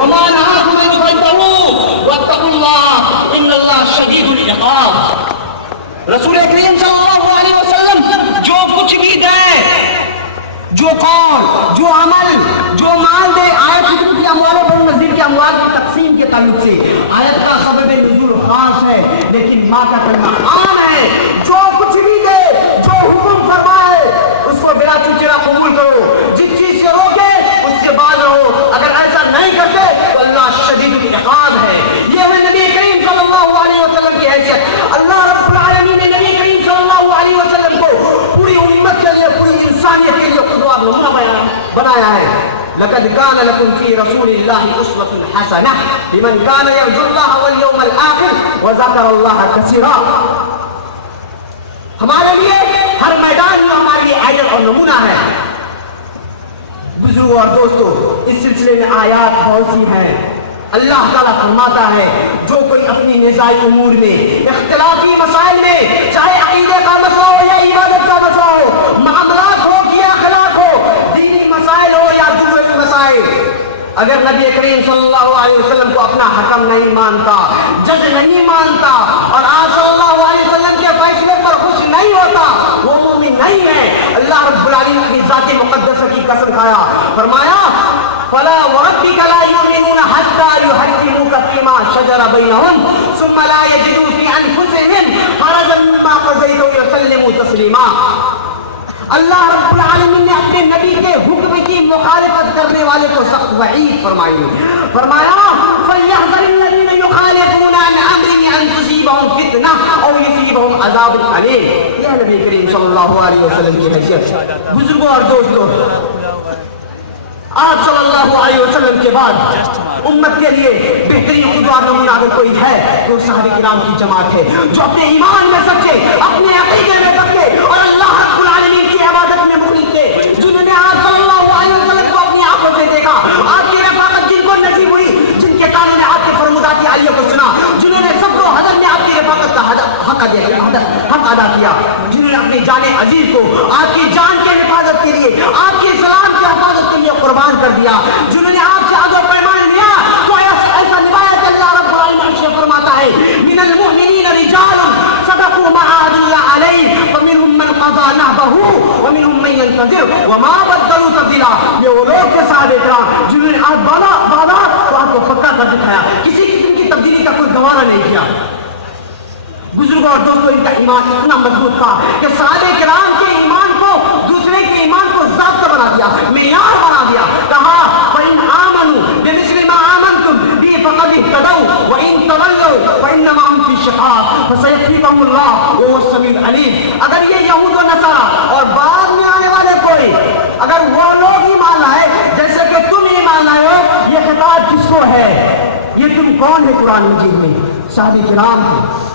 وما نهاكم عنه فانتهوا واتقوا الله ان الله شدید العقاب. رسول کریم صلی اللہ علیہ وسلم جو کچھ بھی دے، جو قول، جو عمل، جو مال دے، آیت کی اموال بنو نذیر کے اموال کی تقسیم کے تعلق سے آیت کا سبب نزول خاص ہے لیکن ماں کا کلمہ عام ہے. جو کچھ بھی دے، جو حکم فرمائے اس کو بلا چچرا قبول کرو، جس چیز سے روکے اس سے باز رہو. اگر ایسا نہیں کرتے تو اللہ شدید العقاب ہے. یہ ہوئے نبی کریم صلی اللہ علیہ وسلم کی حیثیت. اللہ رب العالمین نے نبی کریم صلی اللہ علیہ وسلم کو پوری امت کے لیے، پوری انسانیت کے لیے قدوہ نمونہ بنایا ہے. لقد كان لكم في رسول الله اسوة حسنة لمن كان يرجو الله واليوم الآخر وذكر الله كثيرا. ہمارے لیے ہر میدان میں ہمارے لیے عبرت اور نمونہ ہے. بزرگوں اور دوستو، اس سلسلے میں آیات بہت سی ہیں. اللہ تعالیٰ فرماتا ہے جو کوئی اپنی نزاعی امور میں، اختلافی مسائل میں، چاہے عقیدے کا مسئلہ ہو یا عبادت کا مسئلہ ہو، معاملات ہو یا اخلاق ہو، دینی مسائل ہو یا دنیاوی مسائل، اگر نبی کریم صلی اللہ علیہ وسلم کو اپنا حکم نہیں مانتا، جج نہیں مانتا اور آپ صلی اللہ علیہ وسلم کے فیصلے پر خوش نہیں ہوتا، وہ مومن نہیں ہے. اللہ رب العالمین اپنی ذات مقدسہ کی قسم کھایا، فرمایا فلا وربك لا يؤمنون حتى يحكموك فيما شجر بينهم ثم لا يجدوا في انفسهم حرجا مما قضيت ويسلموا تسليما. اللہ رب العالمین نے اپنے نبی کے حکم کی مخالفت کرنے والے کو سخت وعید فرمائی. فرمایا فَلْيَحْذَرِ الَّذِينَ يُخَالِفُونَ عَنْ أَمْرِهِ أَنْ تُصِيبَهُمْ فِتْنَةٌ أَوْ يُصِيبَهُمْ عَذَابٌ أَلِيمٌ. یہ نبی کریم صلی اللہ علیہ وسلم کی حیثیت. بزرگوں اور دوستوں، آپ صلی اللہ علیہ وسلم کے بعد امت کے لیے بہترین قدوہ نمونہ اگر کوئی ہے تو صحابہ کرام کی جماعت ہے، جو اپنے ایمان میں سچے، اپنے عقیدے میں سچے اور اللہ رب العالمین کی عبادت میں مخلص تھے، جنہوں نے آپ صلی اللہ علیہ وسلم کو اپنی آنکھوں سے دیکھا، آپ کی رفاقت جن کو نصیب ہوئی، جن کے کانوں نے آپ کے فرمودات عالیہ کو سنا، جنہوں نے صبر و حضر میں آپ کی رفاقت کا حق ادا کیا، جنہوں نے اپنی جان عزیز کو آپ کی جان کے حفاظت کے لیے، آپ کی سلام کی حفاظت کے لیے قربان کر دیا، جنہوں نے آپ سے عہد و پیمان لیا تو ایسا نبھایا کہ اللہ رب العالمین فرماتا ہے من المؤمنین رجال صدقوا ما عاهدوا الله عليه فمنهم من قضى نحبه ومنهم من ينتظر وما بدلوا تبديلا. یہ وہ لوگ کے صحابہ کرام جنہوں نے عہد باندھا تو عہد کو پکا کر دکھایا، کسی قسم کی تبدیلی کا کوئی گوارا نہیں کیا. بزرگوں اور دوستوں، ان کا ایمان اتنا مضبوط تھا کہ صحابہ کرام کے ایمان کو، دوسرے کے ایمان کو ضابطہ بنا دیا، معیار بنا دیا. کہا فَإِنْ آمَنُوا بِمِثْلِ مَا آمَنْتُمْ بِهِ فَقَدِ اهْتَدَوْا وَإِنْ تَوَلَّوْا فَإِنَّمَا هُمْ فِي شِقَاقٍ فَسَيَكْفِيكَهُمُ اللَّهُ وَهُوَ السَّمِيعُ الْعَلِيمُ. اگر یہ یہود و نصارہ اور بعد میں آنے والے کوئی، اگر وہ لوگ ایمان لائے جیسے کہ تم ایمان لائے ہو، یہ خطاب کس کو ہے؟ یہ تم کون ہے؟ قرآن مجید میں صحابہ کرام تھے.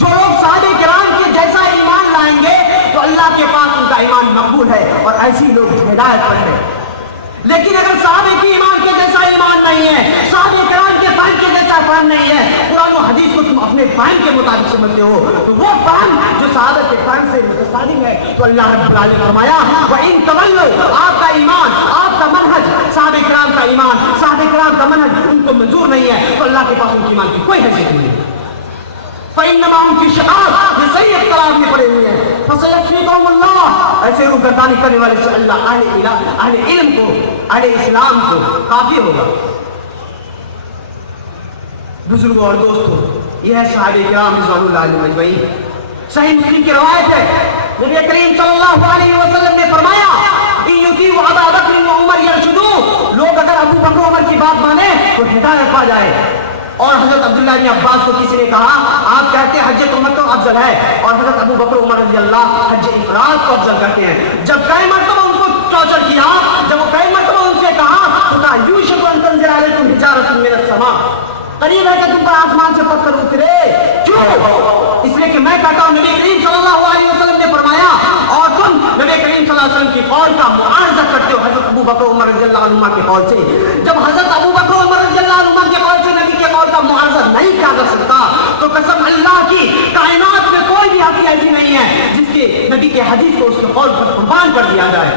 جو لوگ صحابہ کرام کے جیسا ایمان لائیں گے تو اللہ کے پاس ان کا ایمان مقبول ہے اور ایسی لوگ ہدایت پر ہیں. لیکن اگر صحابہ کی ایمان کے جیسا ایمان نہیں ہے، صحابہ کرام کے فہم کے جیسا فہم نہیں ہے، قرآن و حدیث کو تم اپنے فہم کے مطابق سمجھتے ہو، تو وہ فہم جو صحابہ کے فہم سے متصادم ہے، تو اللہ رب العالمین نے فرمایا وَإِن تَوَلَّوْا، آپ کا ایمان، آپ کا منہج، صحابہ کرام کا ایمان، صحابہ کرام کا منہج ان کو منظور نہیں ہے تو اللہ کے پاس ان کے ایمان کی کوئی حیثیت نہیں ہے. فَإِنَّمَا هُمْ فِي شِقَاقٍ، یہ صحیح اختلاف میں پڑے ہوئے ہیں. فَسَيَكْفِيكَهُمُ اللَّهُ، ایسے روگردانی کرنے والے سے اللہ اہل علم کو، اہل اسلام کو کافی ہوگا. بزرگوں اور دوستوں، یہ ہے صحابہ کرام رضوان اللہ علیہم اجمعین. صحیح مسلم کی روایت ہے، نبی کریم صلی اللہ علیہ وسلم نے فرمایا إِن يُطِيعُوا أَبَا بَكْرٍ وَعُمَرَ يَرْشُدُوا، لوگ اگر ابو بکر عمر کی بات مانے تو ہدایت پا جائے. اور حضرت عبداللہ بن عباس کو کسی نے کہا آپ کہتے ہیں حج عمر تو افضل ہے، اور حضرت ابو بکر عمر رضی اللہ حج افراد کو افضل کرتے ہیں. جب کئی مرتبہ ان کو ٹارچر کیا، جب وہ کئی مرتبہ ان سے کہا تو کہا یوشک ان تنزل علیکم حجارۃ من السماء، قریب ہے کہ تم پر آسمان سے پتھر اترے. کیوں؟ اس لیے کہ میں کہتا ہوں نبی کریم صلی اللہ علیہ وسلم نے فرمایا اور تم نبی کریم صلی اللہ علیہ وسلم کی قول کا معارضہ کرتے ہو حضرت ابو بکر عمر رضی اللہ عنہ کے قول سے. جب حضرت ابو بکر عمر رضی اللہ عنہ کے قول سے نبی کے قول کا معارضہ نہیں کیا جا سکتا تو قسم اللہ کی کائنات میں کوئی بھی ہستی ایسی نہیں ہے جس کے نبی کے حدیث کو اس کے قول پر قربان کر دیا جائے.